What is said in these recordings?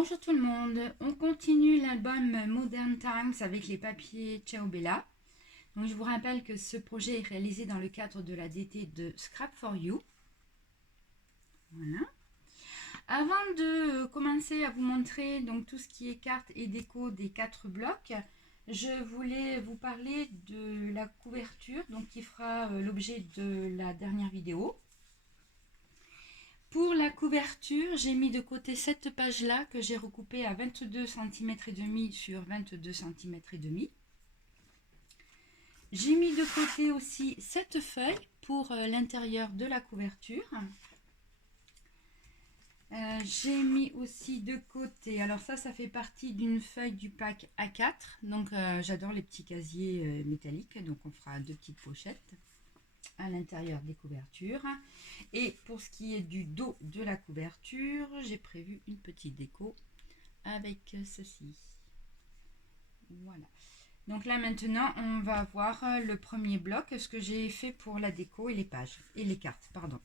Bonjour tout le monde, on continue l'album Modern Times avec les papiers Ciao Bella. Donc je vous rappelle que ce projet est réalisé dans le cadre de la DT de Scrap for You. Voilà. Avant de commencer à vous montrer donc tout ce qui est cartes et déco des 4 blocs, je voulais vous parler de la couverture donc qui fera l'objet de la dernière vidéo. Pour la couverture, j'ai mis de côté cette page-là que j'ai recoupée à 22 cm et demi sur 22 cm et demi. J'ai mis de côté aussi cette feuille pour l'intérieur de la couverture. J'ai mis aussi de côté, alors ça fait partie d'une feuille du pack A4. Donc j'adore les petits casiers métalliques, donc on fera 2 petites pochettes à l'intérieur des couvertures. Et pour ce qui est du dos de la couverture, j'ai prévu une petite déco avec ceci. Voilà. Donc là maintenant, on va voir le premier bloc, ce que j'ai fait pour la déco et les pages et les cartes, pardon.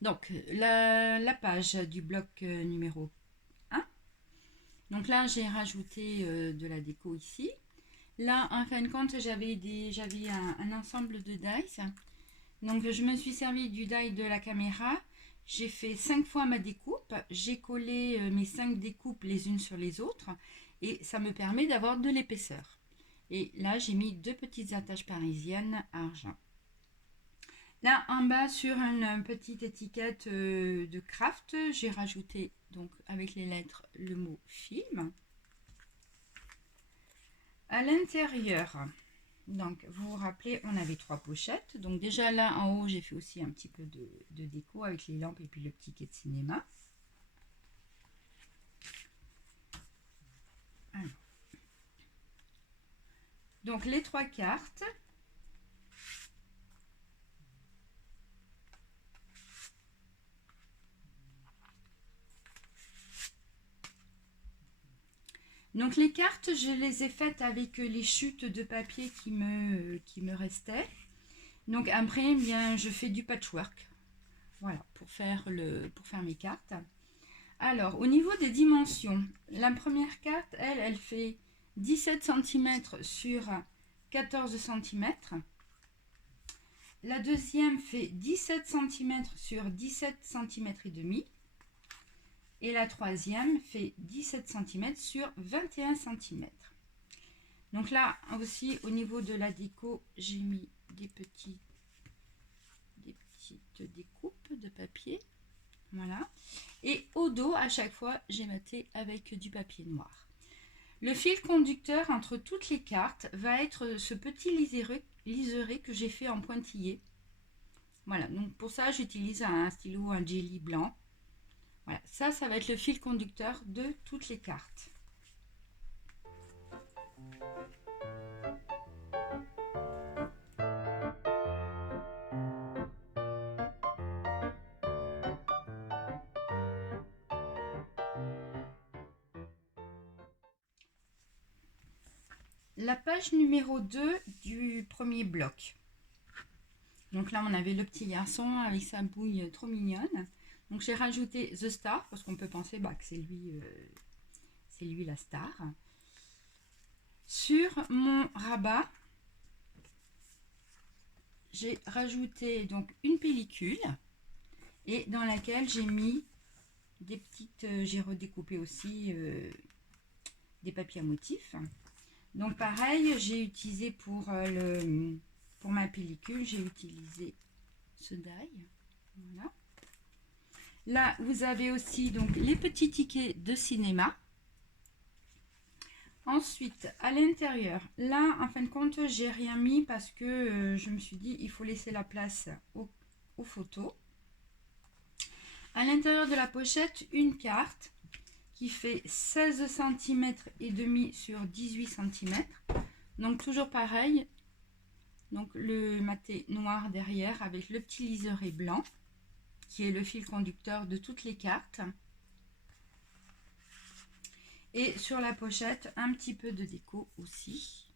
Donc la page du bloc numéro 1. Donc là, j'ai rajouté de la déco ici. Là, en fin de compte, j'avais un ensemble de dies. Donc je me suis servi du die de la caméra. J'ai fait 5 fois ma découpe. J'ai collé mes 5 découpes les unes sur les autres. Et ça me permet d'avoir de l'épaisseur. Et là, j'ai mis 2 petites attaches parisiennes argent. Là, en bas, sur une petite étiquette de craft, j'ai rajouté donc avec les lettres le mot film. À l'intérieur, donc vous vous rappelez, on avait 3 pochettes. Donc déjà là, en haut, j'ai fait aussi un petit peu de déco avec les lampes et puis le petit quai de cinéma. Alors. Donc les 3 cartes. Donc les cartes, je les ai faites avec les chutes de papier qui me restaient. Donc après, bien, je fais du patchwork. Voilà, pour faire mes cartes. Alors, au niveau des dimensions, la première carte, elle fait 17 cm sur 14 cm. La deuxième fait 17 cm sur 17 cm et demi. Et la troisième fait 17 cm sur 21 cm. Donc là aussi, au niveau de la déco, j'ai mis des petites découpes de papier. Voilà. Et au dos, à chaque fois, j'ai maté avec du papier noir. Le fil conducteur entre toutes les cartes va être ce petit liseré que j'ai fait en pointillé. Voilà, donc pour ça, j'utilise un stylo, un jelly blanc. Voilà, ça va être le fil conducteur de toutes les cartes. La page numéro 2 du premier bloc. Donc là, on avait le petit garçon avec sa bouille trop mignonne. Donc j'ai rajouté The Star, parce qu'on peut penser que c'est lui la star. Sur mon rabat, j'ai rajouté donc une pellicule et dans laquelle j'ai mis des petites, j'ai redécoupé aussi des papiers à motifs. Donc pareil, j'ai utilisé pour ma pellicule, j'ai utilisé ce die. Voilà. Là, vous avez aussi donc les petits tickets de cinéma. Ensuite, à l'intérieur, là, en fin de compte, j'ai rien mis parce que je me suis dit il faut laisser la place aux photos. À l'intérieur de la pochette, une carte qui fait 16 cm et demi sur 18 cm. Donc toujours pareil. Donc le maté noir derrière avec le petit liseré blanc qui est le fil conducteur de toutes les cartes. Et sur la pochette, un petit peu de déco aussi.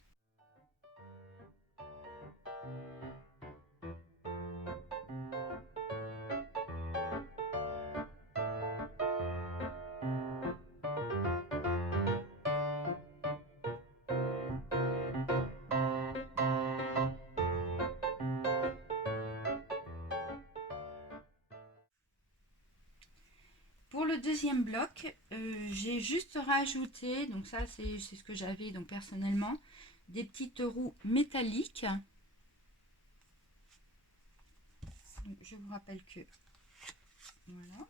Pour le deuxième bloc, j'ai juste rajouté, donc ça c'est ce que j'avais donc personnellement, des petites roues métalliques. Donc, je vous rappelle que voilà.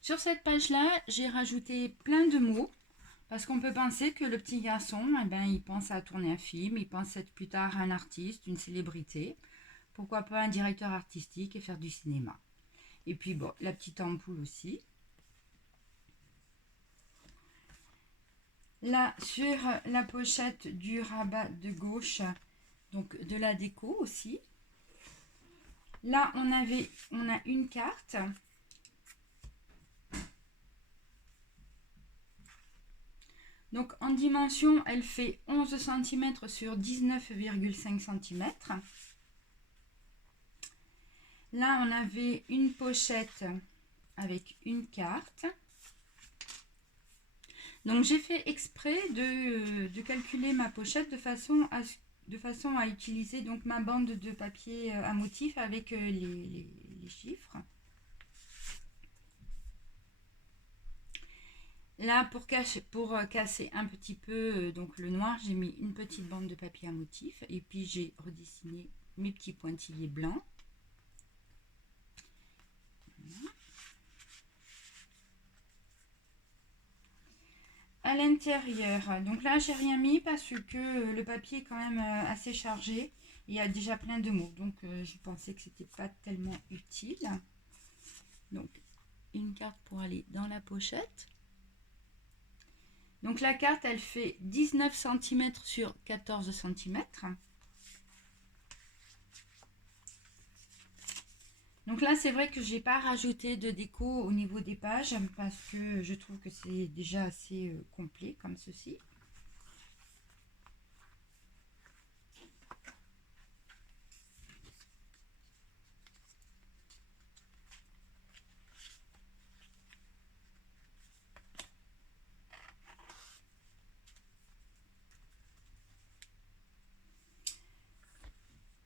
Sur cette page-là, j'ai rajouté plein de mots parce qu'on peut penser que le petit garçon, eh ben, il pense à tourner un film, il pense être plus tard un artiste, une célébrité. Pourquoi pas un directeur artistique et faire du cinéma. Et puis bon, la petite ampoule aussi. Là, sur la pochette du rabat de gauche, donc de la déco aussi. Là, on a une carte. Donc en dimension, elle fait 11 cm sur 19,5 cm. Là, on avait une pochette avec une carte. Donc j'ai fait exprès de calculer ma pochette de façon à utiliser donc ma bande de papier à motif avec les chiffres. Là, pour casser un petit peu donc le noir, j'ai mis une petite bande de papier à motif et puis j'ai redessiné mes petits pointillés blancs. Voilà. À l'intérieur, donc là, j'ai rien mis parce que le papier est quand même assez chargé. Il y a déjà plein de mots, donc je pensais que c'était pas tellement utile. Donc, une carte pour aller dans la pochette. Donc la carte, elle fait 19 cm sur 14 cm. Donc là, c'est vrai que j'ai pas rajouté de déco au niveau des pages parce que je trouve que c'est déjà assez complet comme ceci.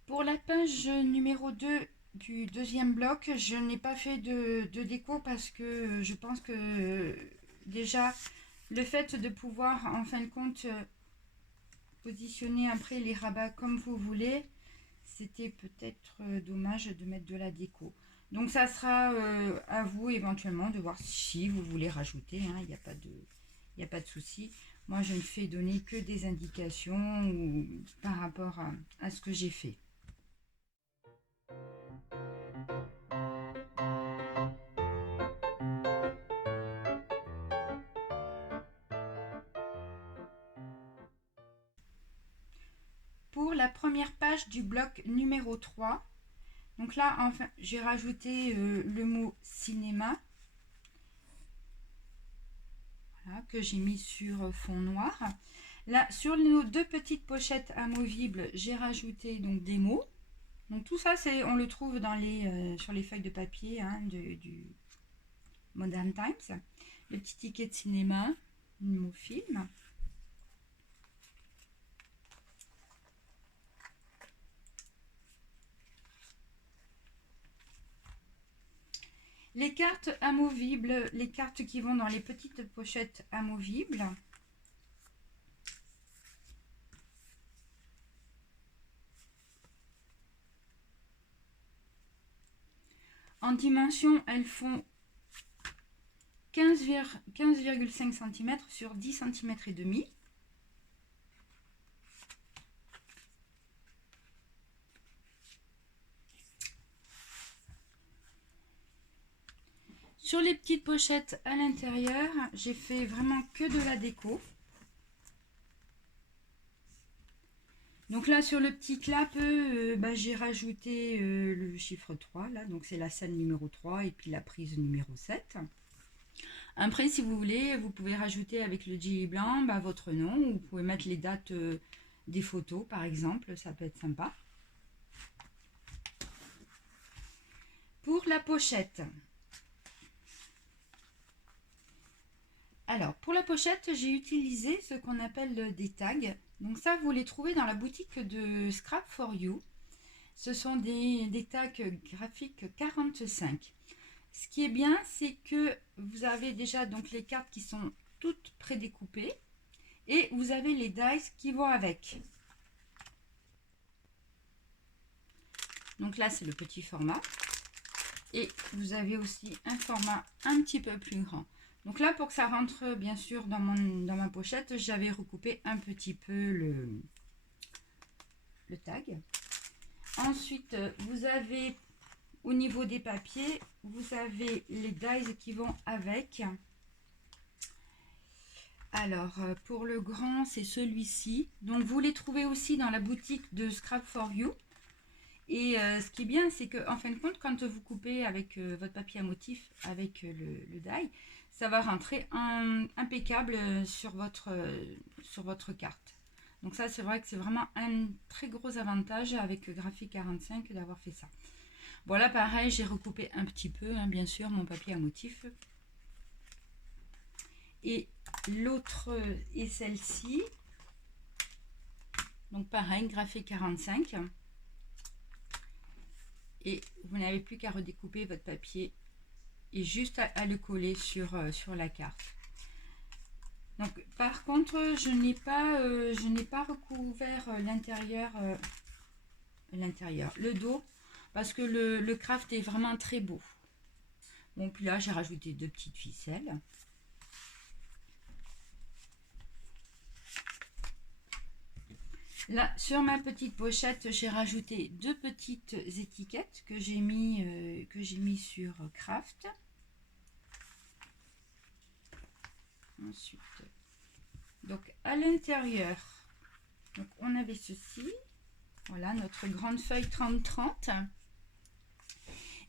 Pour la page numéro 2 du deuxième bloc, je n'ai pas fait de déco parce que je pense que déjà le fait de pouvoir en fin de compte positionner après les rabats comme vous voulez, c'était peut-être dommage de mettre de la déco. Donc ça sera à vous éventuellement de voir si vous voulez rajouter, hein, il n'y a pas de souci. Moi je ne fais donner que des indications par rapport à ce que j'ai fait. Pour la première page du bloc numéro 3, donc là enfin j'ai rajouté le mot cinéma, voilà, que j'ai mis sur fond noir. Là sur nos deux petites pochettes amovibles, j'ai rajouté donc des mots. Donc tout ça on le trouve dans sur les feuilles de papier hein, du Modern Times. Le petit ticket de cinéma, le mot film. Les cartes amovibles, les cartes qui vont dans les petites pochettes amovibles. En dimension, elles font 15,5 cm sur 10 cm et demi. Sur les petites pochettes à l'intérieur, j'ai fait vraiment que de la déco. Donc là, sur le petit clap, j'ai rajouté le chiffre 3, là, donc c'est la scène numéro 3 et puis la prise numéro 7. Après, si vous voulez, vous pouvez rajouter avec le Jelly blanc votre nom, ou vous pouvez mettre les dates des photos, par exemple, ça peut être sympa. Pour la pochette. Alors, pour la pochette, j'ai utilisé ce qu'on appelle des tags. Donc ça, vous les trouvez dans la boutique de Scrap for You. Ce sont des tags graphiques 45. Ce qui est bien, c'est que vous avez déjà donc les cartes qui sont toutes prédécoupées et vous avez les dice qui vont avec. Donc là, c'est le petit format. Et vous avez aussi un format un petit peu plus grand. Donc là, pour que ça rentre bien sûr dans ma pochette, j'avais recoupé un petit peu le tag. Ensuite, vous avez au niveau des papiers, vous avez les dies qui vont avec. Alors, pour le grand, c'est celui-ci. Donc, vous les trouvez aussi dans la boutique de Scrap for You. Et ce qui est bien, c'est qu'en fin de compte, quand vous coupez avec votre papier à motif, avec le die, ça va rentrer impeccable sur votre carte. Donc ça, c'est vrai que c'est vraiment un très gros avantage avec Graphic 45 d'avoir fait ça. Voilà, pareil, j'ai recoupé un petit peu, hein, bien sûr, mon papier à motif. Et l'autre est celle-ci. Donc pareil, Graphic 45. Et vous n'avez plus qu'à redécouper votre papier et juste à le coller sur la carte. Donc par contre, je n'ai pas recouvert le dos, parce que le craft est vraiment très beau. Bon, puis là j'ai rajouté 2 petites ficelles. Là, sur ma petite pochette, j'ai rajouté 2 petites étiquettes que j'ai mis sur Craft. Ensuite, donc à l'intérieur, donc on avait ceci. Voilà notre grande feuille 30-30.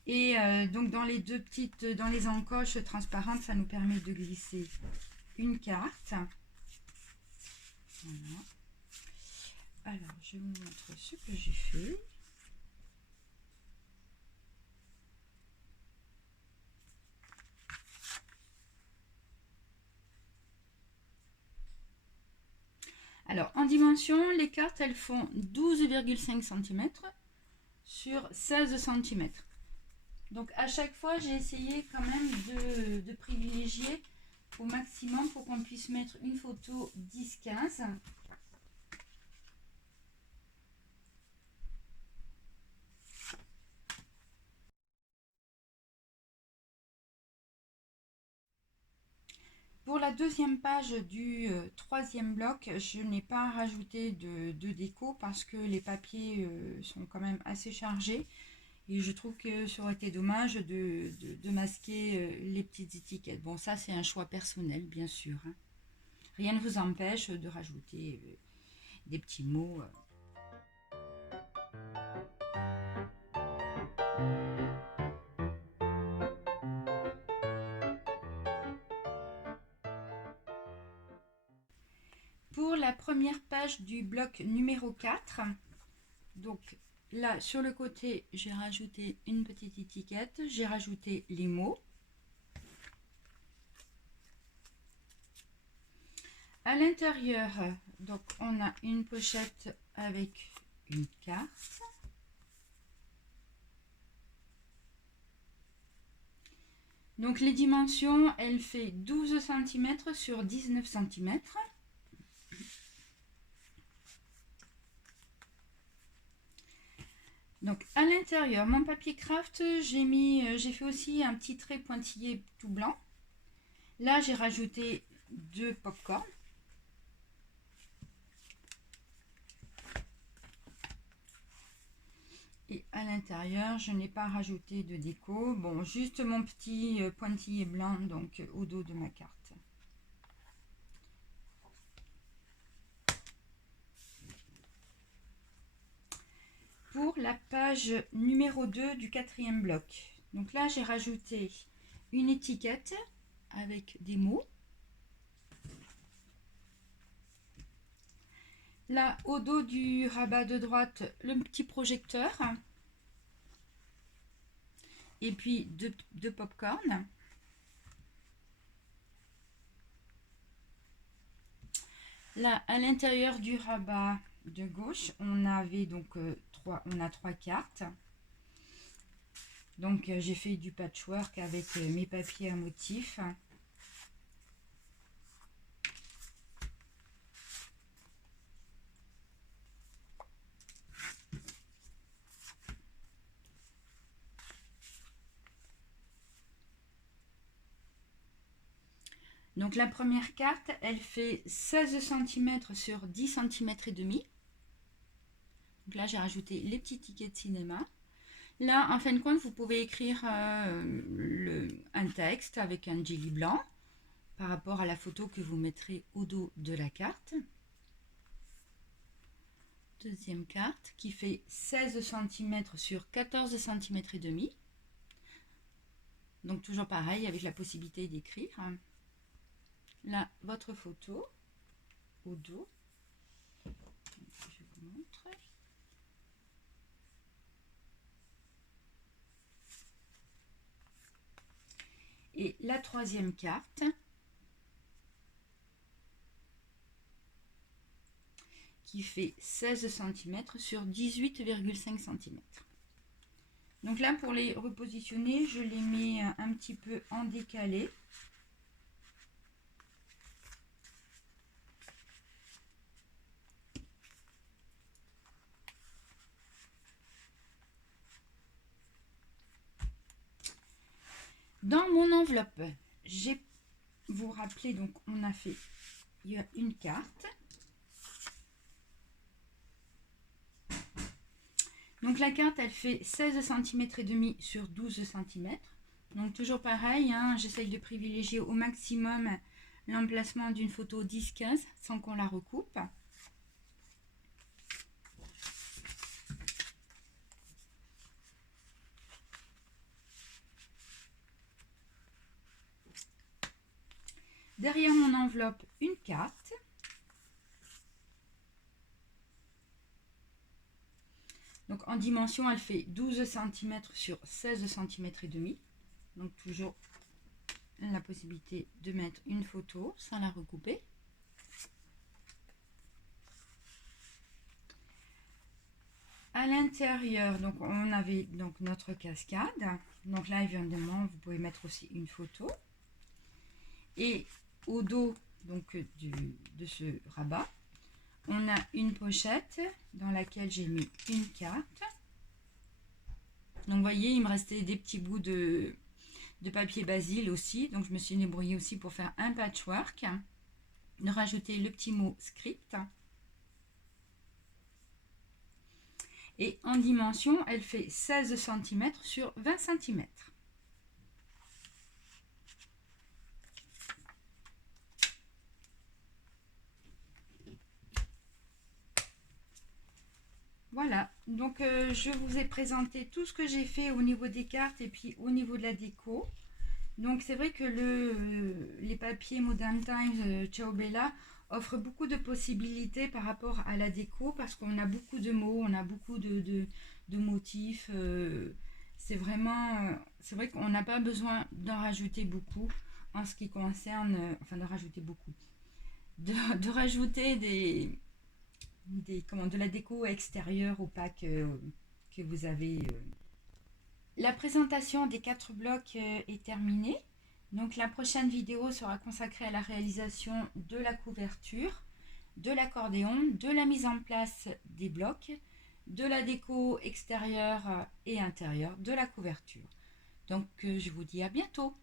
Et donc dans les encoches transparentes, ça nous permet de glisser une carte. Voilà. Alors, je vous montre ce que j'ai fait. Alors, en dimension, les cartes, elles font 12,5 cm sur 16 cm. Donc, à chaque fois, j'ai essayé quand même de privilégier au maximum pour qu'on puisse mettre une photo 10-15. Pour la deuxième page du troisième bloc, je n'ai pas rajouté de déco parce que les papiers sont quand même assez chargés. Et je trouve que ça aurait été dommage de masquer les petites étiquettes. Bon, ça c'est un choix personnel, bien sûr, hein. Rien ne vous empêche de rajouter des petits mots. Pour la première page du bloc numéro 4, donc là sur le côté, j'ai rajouté une petite étiquette, j'ai rajouté les mots. À l'intérieur, donc on a une pochette avec une carte. Donc les dimensions, elle fait 12 cm sur 19 cm. Donc à l'intérieur, mon papier craft, j'ai fait aussi un petit trait pointillé tout blanc. Là, j'ai rajouté 2 pop-corn. Et à l'intérieur, je n'ai pas rajouté de déco. Bon, juste mon petit pointillé blanc donc au dos de ma carte. Pour la page numéro 2 du quatrième bloc. Donc là, j'ai rajouté une étiquette avec des mots. Là, au dos du rabat de droite, le petit projecteur. Et puis deux pop-corn. Là, à l'intérieur du rabat de gauche, on avait donc trois cartes. Donc j'ai fait du patchwork avec mes papiers à motifs. Donc la première carte, elle fait 16 cm sur 10 cm et demi. Donc là, j'ai rajouté les petits tickets de cinéma. Là, en fin de compte, vous pouvez écrire un texte avec un jelly blanc par rapport à la photo que vous mettrez au dos de la carte. Deuxième carte qui fait 16 cm sur 14 cm et demi. Donc toujours pareil avec la possibilité d'écrire. Là, votre photo au dos. Je vous montre. Et la troisième carte qui fait 16 cm sur 18,5 cm. Donc là, pour les repositionner, je les mets un petit peu en décalé. Dans mon enveloppe, vous rappelez, donc on a fait, il y a une carte. Donc la carte, elle fait 16 cm et demi sur 12 cm. Donc toujours pareil, hein, j'essaye de privilégier au maximum l'emplacement d'une photo 10-15 sans qu'on la recoupe. Derrière mon enveloppe, une carte. Donc en dimension, elle fait 12 cm sur 16 cm et demi. Donc toujours la possibilité de mettre une photo sans la recouper. À l'intérieur, donc on avait donc notre cascade. Donc là, évidemment, vous pouvez mettre aussi une photo. Et au dos donc de ce rabat, on a une pochette dans laquelle j'ai mis une carte. Donc vous voyez, il me restait des petits bouts de papier basil aussi. Donc je me suis débrouillée aussi pour faire un patchwork. De rajouter le petit mot script. Et en dimension, elle fait 16 cm sur 20 cm. Voilà, donc je vous ai présenté tout ce que j'ai fait au niveau des cartes et puis au niveau de la déco. Donc c'est vrai que les papiers Modern Times Ciao Bella offrent beaucoup de possibilités par rapport à la déco parce qu'on a beaucoup de mots, on a beaucoup de motifs. C'est vrai qu'on n'a pas besoin d'en rajouter beaucoup en ce qui concerne, enfin de rajouter beaucoup, de rajouter de la déco extérieure au pack que vous avez. La présentation des 4 blocs est terminée. Donc la prochaine vidéo sera consacrée à la réalisation de la couverture, de l'accordéon, de la mise en place des blocs, de la déco extérieure et intérieure, de la couverture. Donc je vous dis à bientôt.